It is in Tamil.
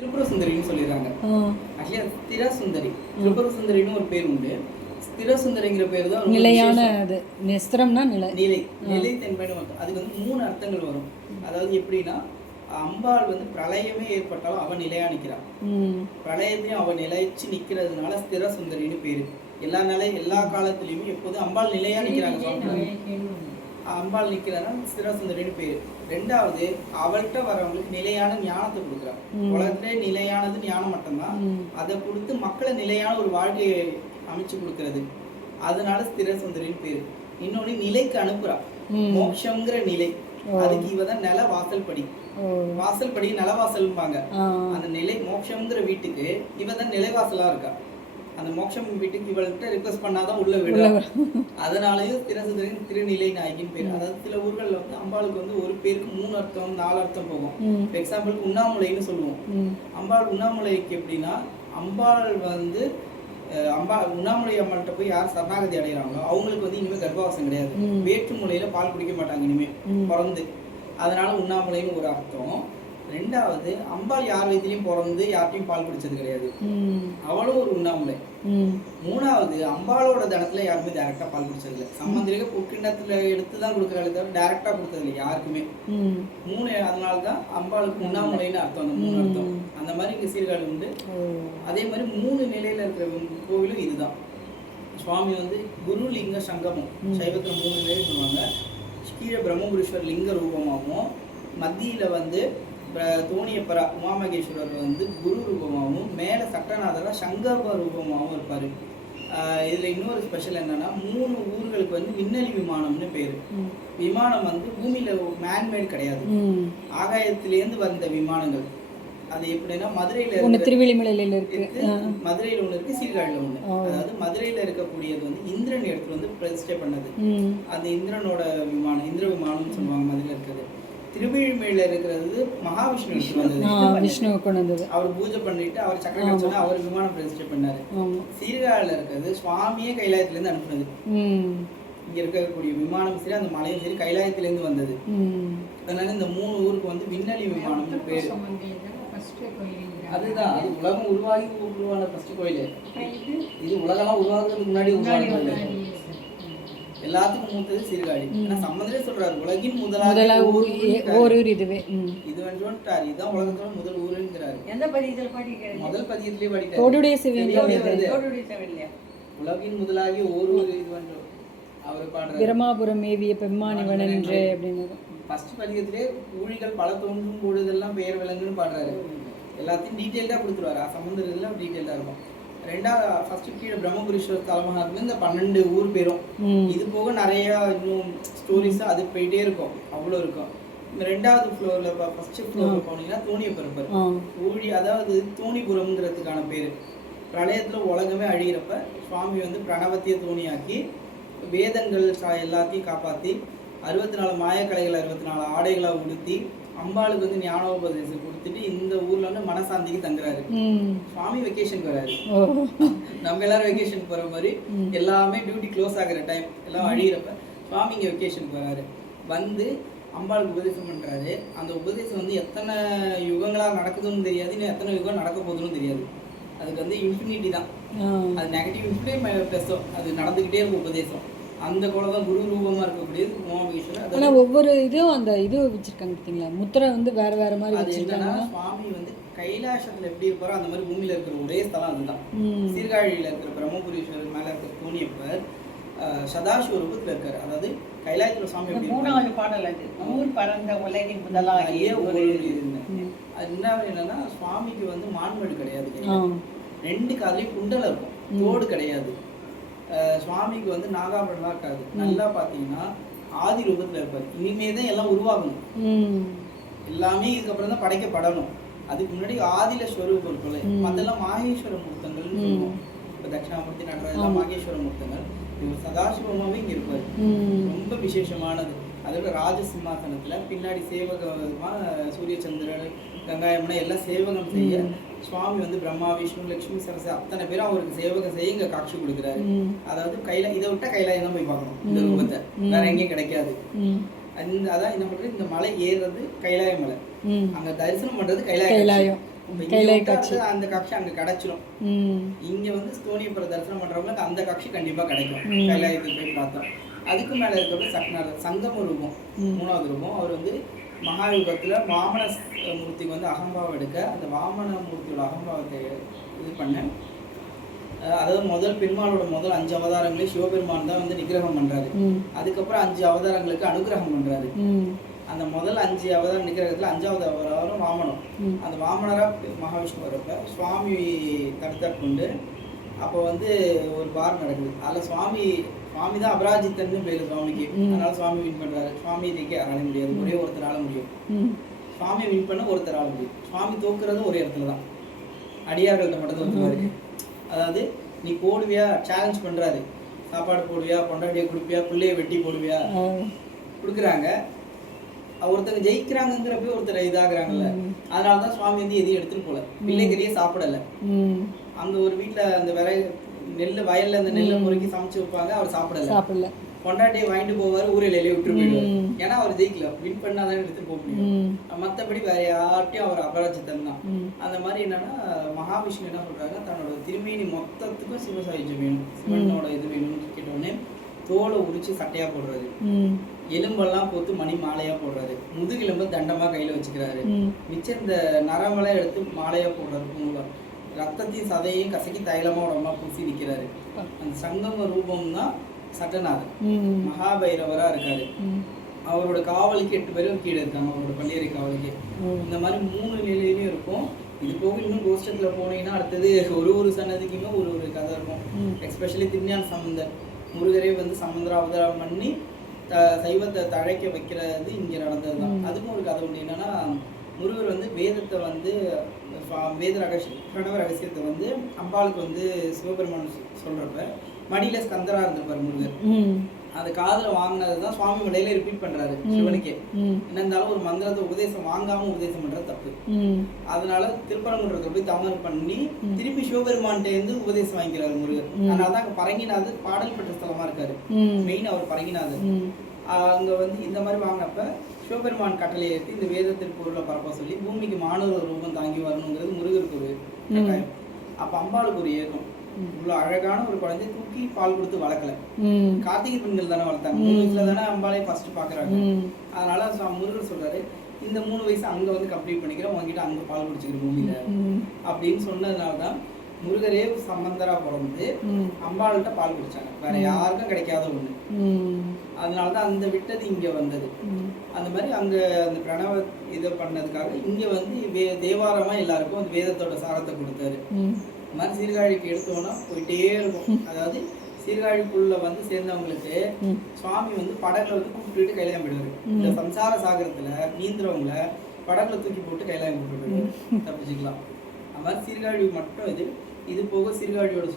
திரிபுர சுந்தரின்னு சொல்லிடுறாங்க. ஆக்சுவலி அது ஸ்திர சுந்தரி. திரிபுர சுந்தரின்னு ஒரு பேர் உண்டு. ஸ்திர சுந்தரிங்கிற பேர் தான் நிலையான அது. நிஸ்திரம்னா நிலை. நிலை தென்பைன்னு அர்த்தம். அதுக்கு வந்து 3 அர்த்தங்கள் வரும். அதாவது எப்படின்னா, அம்பாள் வந்து பிரளயமே ஏற்பட்டாலும் அவ நிலையா நிற்கிறாள். பிரளயத்தையும் அவ நிலைச்சு நிற்கிறதுனால ஸ்திர சுந்தரின்னு பேரு. எல்லா காலத்திலையுமே எப்போதும் அம்பாள் நிலையா நிற்கிறாங்க. அம்பாள் நிற்கிறதுனால ஸ்திர சுந்தரின்னு பேரு. 2வது, அவள்கிட்ட வரவங்களுக்கு நிலையான ஞானத்தை கொடுக்குறாங்க. உலகத்திலே நிலையானது ஞானம் மட்டும்தான். அதை கொடுத்து மக்களை நிலையான ஒரு வாழ்க்கையை அமைச்சு கொடுக்கறது. அதனால ஸ்திர சுந்தரின்னு பேரு. இன்னொன்னு நிலைக்கு அனுப்புறா. மோட்சம்ங்கிற நிலை. அதுக்கு இவதான் நில வாசல்படி. வாசல்படி நிலவாசல்பாங்க. அந்த நிலை மோட்சம்ங்கிற வீட்டுக்கு இவதான் நிலைவாசலா இருக்கா. அந்த மோட்சம் வீட்டுக்கு இவள்கிட்ட ரிக்வெஸ்ட் பண்ணாதான் உள்ள விடும். அதனாலயும் திரசுந்தரின் திருநிலை நாயகின்னு பேர். அதாவது சில ஊர்கள்ல வந்து அம்பாளுக்கு வந்து ஒரு பேருக்கு 3 அர்த்தம் 4 அர்த்தம் போகும். எக்ஸாம்பிளுக்கு உண்ணாமுலைன்னு சொல்லுவோம். அம்பாள் உண்ணாமுலைக்கு எப்படின்னா, அம்பாள் வந்து உண்ணாமுலை அம்மாள்கிட்ட போய் யார் சரணாகதி அடைகிறாங்களோ அவங்களுக்கு வந்து இனிமே கர்ப்பவாசம் கிடையாது. வேற்று முலையில பால் குடிக்க மாட்டாங்க இனிமே பிறந்து. அதனால உண்ணாமுலைன்னு ஒரு அர்த்தம். 2வது, அம்பாள் யார் வயிற்றுலையும் பிறந்து யார்ட்டையும் பால் குடிச்சது கிடையாது. அவளும் ஒரு உண்ணாமுலை. 3வது, அம்பாளோட தனத்துல யாருமே டைரக்டா பால் குடிச்சது இல்லை. சம்பந்திரிக பொக்கிண்ணத்துல எடுத்துதான் கொடுக்குறாள் தவிர டைரக்டா கொடுத்தது இல்லை யாருக்குமே. 3 அதனாலதான் அம்பாளுக்கு உண்ணாமுலைன்னு அர்த்தம். அந்த 3 அர்த்தம். அந்த மாதிரி இங்க சீர்காழி உண்டு. அதே மாதிரி 3 நிலையில இருக்கிற கோவிலும் இதுதான். சுவாமி வந்து குரு லிங்க சங்கமம். சைவத்துல 3 நிலை சொல்லுவாங்க. கீழே பிரம்மபுரீஸ்வர் லிங்க ரூபமாகவும், மத்தியில வந்து தோணியப்பரா உமாமகேஸ்வரர் வந்து குரு ரூபமாகவும், மேலே சக்கரநாதரா சங்கர்ப ரூபமாகவும் இருப்பார். இதில் இன்னொரு ஸ்பெஷல் என்னன்னா, 3 ஊர்களுக்கு வந்து விண்ணலி விமானம்னு பேர். விமானம் வந்து பூமியில் மேன்மேட் கிடையாது, ஆகாயத்திலேருந்து வந்த விமானங்கள். அது எப்படின்னா, மதுரையில் திருவெளிமலையில் இருக்கு, மதுரையில் ஒன்று இருக்கு, சீர்காழியில் ஒன்று. அதாவது மதுரையில் இருக்கக்கூடியது வந்து இந்திரன் இடத்துல வந்து பிரதிஷ்டை பண்ணது. அந்த இந்திரனோட விமானம் இந்திர விமானம்னு சொல்லுவாங்க மதுரையில் இருக்கிறது. திருவெளிமலையில இருக்கிறது மகாவிஷ்ணு வந்தது. அவர் பூஜை பண்ணிட்டு அவர் சக்கரம் சொன்னா அவர் விமானம் பிரதிஷ்டை பண்ணாரு. சீர்காழியில இருக்கிறது சுவாமியே கைலாயத்துல இருந்து அனுப்புனது. இங்க இருக்கக்கூடிய விமானம் சரி, அந்த மலையும் சரி கைலாயத்துல இருந்து வந்தது. அதனால இந்த 3 ஊருக்கு வந்து விண்ணலி விமானம் பேரு. அதுதான், அது உலகம் உருவான ஃபர்ஸ்ட் கோயில். இது உலகெல்லாம் உருவாக்குறதுக்கு முன்னாடி உருவானது. எல்லாத்துக்கும் மூத்தது சீர்காழி. ஏன்னா சம்பந்தரே சொல்றாரு, உலகின் முதலாவது ஊர் இதுவே. இது வந்துட்டாரு, இதுதான் உலகத்தோட முதல் ஊருங்கிறாரு. எந்த பதியத்துல படிக்கிறாரு? முதல் பதியத்திலே படிக்கிறாரு. தோடுடைய சிவலிங்கம். உலகின் முதலாகிய ஊர் இது வந்து அவர் பாடுறாரு. பிரமாபுரம் மேவிய பெம்மானிவன் என்று அப்படின்னு. ஃபர்ஸ்ட் பதியத்திலே ஊழிகள் பல தோன்றும் பொழுதெல்லாம் பெயர் விலங்குன்னு பாடுறாரு. எல்லாத்தையும் டீட்டெயில்டா கொடுத்துருவாரு. சம்பந்தர் இதெல்லாம் டீட்டெயில்டா இருக்கும். 2வது, ஃபர்ஸ்ட் கீழே பிரம்மபுரீஸ்வர் தலமாக இருந்து இந்த 12 ஊர் பேரும். இது போக நிறைய இன்னும் ஸ்டோரிஸ் அது போயிட்டே இருக்கும், அவ்வளோ இருக்கும். 2வது ஃப்ளோர்ல ஃபர்ஸ்ட் ஃப்ளோர்ல போனீங்கன்னா தோணியப்பரப்பர் ஊழி, அதாவது தோணிபுரம்ங்கிறதுக்கான பேர். பிரளயத்துல உலகமே அழிகிறப்ப சுவாமி வந்து பிரணவத்தையே தோணியாக்கி வேதங்கள் எல்லாத்தையும் காப்பாற்றி 64 மாயக்கலைகளை 64 ஆடைகளை உடுத்தி அம்பாளுக்கு வந்து ஞானோபதேசம் கொடுத்துட்டு இந்த ஊர்ல வந்து மனசாந்திக்கு தங்குறாரு. சுவாமி வெக்கேஷனுக்கு வராரு. நம்ம எல்லாரும் வெக்கேஷனுக்கு போற மாதிரி எல்லாமே டியூட்டி க்ளோஸ் ஆகிற டைம் எல்லாம் அழிகிறப்ப சுவாமி இங்க வெக்கேஷனுக்கு வராரு. வந்து அம்பாளுக்கு உபதேசம் பண்றாரு. அந்த உபதேசம் வந்து எத்தனை யுகங்களா நடக்குதுன்னு தெரியாது, இன்னும் எத்தனை யுகம் நடக்க போகுதுன்னு தெரியாது. அதுக்கு வந்து இன்ஃபினிட்டி தான். அது நெகட்டிவ் இன்ஃபினிட்டி ப்ளஸ் அது நடந்துகிட்டே இருக்கும் உபதேசம். அந்த கூட தான் குரு ரூபமா இருக்கக்கூடியது உமாமகேஸ்வரர். ஆனா ஒவ்வொரு இதுவும் அந்த இது வச்சிருக்காங்க பார்த்தீங்களா, முத்திரை வந்து வேற வேற மாதிரி வச்சிருக்காங்க. சுவாமி வந்து கைலாசத்துல எப்படி இருப்பாரோ அந்த மாதிரி பூமியில இருக்கிற ஒரே ஸ்தலம் அதுதான். சீர்காழியில இருக்கிற பிரம்மபுரீஸ்வரர் மேல இருக்கிற தோணியப்பர் சதாசிவ ரூபத்துல இருக்காரு. அதாவது கைலாயத்துல சுவாமி எப்படி 3வது பாடல் அது ஊர் பரந்த உலகின் முதலாகிய ஒரு அது என்னன்னா, சுவாமிக்கு வந்து மான்மடு கிடையாது. 2 காலையும் குண்டல இருக்கும், தோடு கிடையாது. சுவாமிக்கு வந்து நாகாபரணம் இருக்காது. நல்லா பாத்தீங்கன்னா ஆதி ரூபத்துல இருப்பாரு. இனிமேதான் எல்லாம் உருவாகணும், எல்லாமே இதுக்கப்புறம் தான் படைக்கப்படணும். அதுக்கு முன்னாடி ஆதில ஸ்வரூபம் இருக்குல்ல, அதெல்லாம் மாகேஸ்வர மூர்த்தங்கள்னு சொல்லுவோம். இப்ப தட்சிணாமூர்த்தி நடராஜ எல்லாம் மாகேஸ்வர மூர்த்தங்கள். இவர் சதாசிவமாவே இங்க இருப்பாரு. ரொம்ப விசேஷமானது. அதோட ராஜசிம்மாசனத்துல பின்னாடி சேவகமா சூரிய சந்திரன் கங்காயம்னா எல்லாம் சேவகம் செய்ய சுவாமி வந்து பிரம்மா விஷ்ணு லட்சுமி சரஸ்வதி அத்தனை பேரும் அவருக்கு சேவகம் செய்ய இங்க காட்சி கொடுக்குறாரு. அதாவது இதை விட்டா கைலாயம் தான் போய் பார்க்கணும். இந்த ரூபத்தை வேற எங்கேயும் கிடைக்காது. அதான் என்ன பண்றது, இந்த மலை ஏறுறது கைலாய மலை, அங்க தரிசனம் பண்றது கைலாயம். கைலை காட்சி. அந்த காட்சி அங்க கிடைச்சிடும். இங்க வந்து ஸ்தோனியப்பரை தரிசனம் பண்றவங்களுக்கு அந்த காட்சி கண்டிப்பா கிடைக்கும். கைலாயத்துக்கு போய் பார்த்தோம். அதுக்கு மேல இருக்கிறது சக்னார் சங்கம ரூபம், 3வது ரூபம். அவர் வந்து மகாயுகத்துல வாமன மூர்த்திக்கு வந்து அகம்பாவம் எடுக்க, அந்த வாமன மூர்த்தியோட அகம்பாவத்தை இது பண்ண, அதாவது முதல் பெருமாளோட முதல் 5 அவதாரங்களையும் சிவபெருமான் தான் வந்து நிகிரகம் பண்றாரு. அதுக்கப்புறம் 5 அவதாரங்களுக்கு அனுகிரகம் பண்றாரு. அந்த முதல் 5 அவதார நிகிரகத்துல 5வது அவதாரம் வாமனம். அந்த வாமனரா மகாவிஷ்ணு வரப்ப சுவாமி தடுத்தாட்கொண்டு அப்போ வந்து ஒரு வாரம் நடக்குது. அதில் சுவாமி தான் அபராஜித்தன்னு பேரு சுவாமிக்கு. அதனால சுவாமி வின் பண்றாரு. சுவாமி இதுக்கே ஆள முடியாது, ஒரே ஒருத்தர் ஆள முடியும். சுவாமி வின் பண்ண ஒருத்தர் ஆள முடியும். சுவாமி தோக்குறது ஒரே இடத்துல தான், அடியார்கள்ட்ட மட்டும் தோக்குறாரு. அதாவது நீ போடுவியா, சேலஞ்ச் பண்றாரு. சாப்பாடு போடுவியா, பொண்டாட்டியை கொடுப்பியா, பிள்ளைய வெட்டி போடுவியா, கொடுக்குறாங்க. ஒருத்தங்க ஜெயிக்கிறாங்கிறப்ப ஒருத்தர் இதாகிறாங்கல்ல. அதனாலதான் சுவாமி வந்து எதையும் எடுத்துட்டு போல, பிள்ளைகளையே சாப்பிடல. அங்க ஒரு வீட்டுல அந்த நெல் வயல்ல அந்த நெல்லை முறுக்கி சமைச்சு வைப்பாங்க, அவர் சாப்பிடல. பொண்டாட்டியை வாங்கிட்டு போவாரு, ஊரில் இலையை விட்டு போயிடுவாரு. ஏன்னா அவர் ஜெயிக்கல, வின் பண்ணாதான் எடுத்துட்டு போக முடியும். மற்றபடி வேற யார்ட்டையும் அவர் அபராஜித்தன் தான். அந்த மாதிரி என்னன்னா மகாவிஷ்ணு என்ன சொல்றாங்க, தன்னோட திருமேனி மொத்தத்துக்கும் சிவசாயுஜம் வேணும், சிவனோட இது வேணும்னு கேட்டோடனே தோலை உரிச்சு சட்டையா போடுறாரு, எலும்பெல்லாம் போட்டு மணி மாலையா போடுறாரு, முதுகெலும்பு தண்டமா கையில வச்சுக்கிறாரு, மிச்சம் இந்த நரமெல்லாம் எடுத்து மாலையா போடுறாரு, ரத்தத்தையும் சதையையும் கசக்கி தைலமா உடம்பா பூசி நிற்கிறாரு. அந்த சங்கம ரூபம் தான் சட்டநாதர், மகாபைரவரா இருக்காரு. அவரோட காவலுக்கு 8 பேரும் கீழே இருக்காங்க, அவரோட பள்ளியறை காவலுக்கு. இந்த மாதிரி 3 நிலையிலையும் இருக்கும். இது போக இன்னும் கோஷ்டத்துல போனீங்கன்னா அடுத்தது ஒரு சன்னதிக்குமே ஒரு கதை இருக்கும். எஸ்பெஷலி திருஞான சம்பந்தர் முருகரே வந்து சம்பந்தர அவதாரம் பண்ணி சைவத்தை தழைக்க வைக்கிறது இங்க நடந்ததுதான். அதுக்கும் ஒரு கதை உண்டு. என்னன்னா முருகர் வந்து வேதத்தை வந்து வேத பிரணவ ரகசியத்தை வந்து அம்பாளுக்கு வந்து சிவபெருமான் சொல்றப்ப மடியில ஸ்கந்தரா இருந்திருப்பாரு முருகர். அந்த காதுல வாங்கினதுதான் சுவாமி மடையில ரிப்பீட் பண்றாரு சிவனுக்கே. என்ன இருந்தாலும் ஒரு மந்திரத்தை உபதேசம் வாங்காம உபதேசம் பண்றது தப்பு. அதனால திருப்பரங்குன்றத்துல போய் தவறு பண்ணி திருப்பி சிவபெருமான்கிட்ட இருந்து உபதேசம் வாங்கிக்கிறாரு முருகர். அதனாலதான் அங்க பரங்கிநாதர் பாடல் பெற்ற ஸ்தலமா இருக்காரு. மெயின் அவர் பரங்கிநாதர். அங்க வந்து இந்த மாதிரி வாங்கினப்ப சிவபெருமான் கட்டளை ஏற்றி இந்த வேதத்திற்கு பொருளை பரப்ப சொல்லி பூமிக்கு மாணவ ரூபம் தாங்கி வரணுங்கிறது முருகருக்கு ஒரு கட்டாயம். அப்ப அம்பாளுக்கு ஒரு ஏகம், இவ்வளவு அழகான ஒரு குழந்தை தூக்கி பால் கொடுத்து வளர்க்கல. கார்த்திகை பெண்கள் தானே வளர்த்தாங்க, 3 வயசுல தானே அம்பாலே ஃபர்ஸ்ட் பாக்குறாங்க. அதனால முருகர் சொல்றாரு, இந்த 3 வயசு அங்க வந்து கம்ப்ளீட் பண்ணிக்கிறேன், உங்ககிட்ட அங்க பால் குடிச்சுக்கிற பூமியில அப்படின்னு சொன்னதுனாலதான் முருகரே சம்பந்தரா பிறந்து அம்பாள்கிட்ட பால் குடிச்சாங்க. வேற யாருக்கும் கிடைக்காத ஒண்ணு. அதனாலதான் அந்த விட்டது இங்க வந்தது. அந்த மாதிரி அங்க அந்த பிரணவ இதை பண்ணதுக்காக இங்க வந்து தேவாரமா எல்லாருக்கும் அந்த வேதத்தோட சாரத்தை கொடுத்தாரு. இந்த மாதிரி சீர்காழிக்கு எடுத்தோம்னா போயிட்டே இருக்கும். அதாவது சீர்காழிக்குள்ள வந்து சேர்ந்தவங்களுக்கு சுவாமி வந்து படகுல வந்து கூப்பிட்டு கைலாயம் போயிடுவாரு. இந்த சம்சார சாகரத்துல நீந்துறவங்கள படகுல தூக்கி போட்டு கைலாயம் போட்டு தப்பிச்சுக்கலாம். அது மாதிரி சீர்காழி மட்டும் இது போக சீர்காழியோட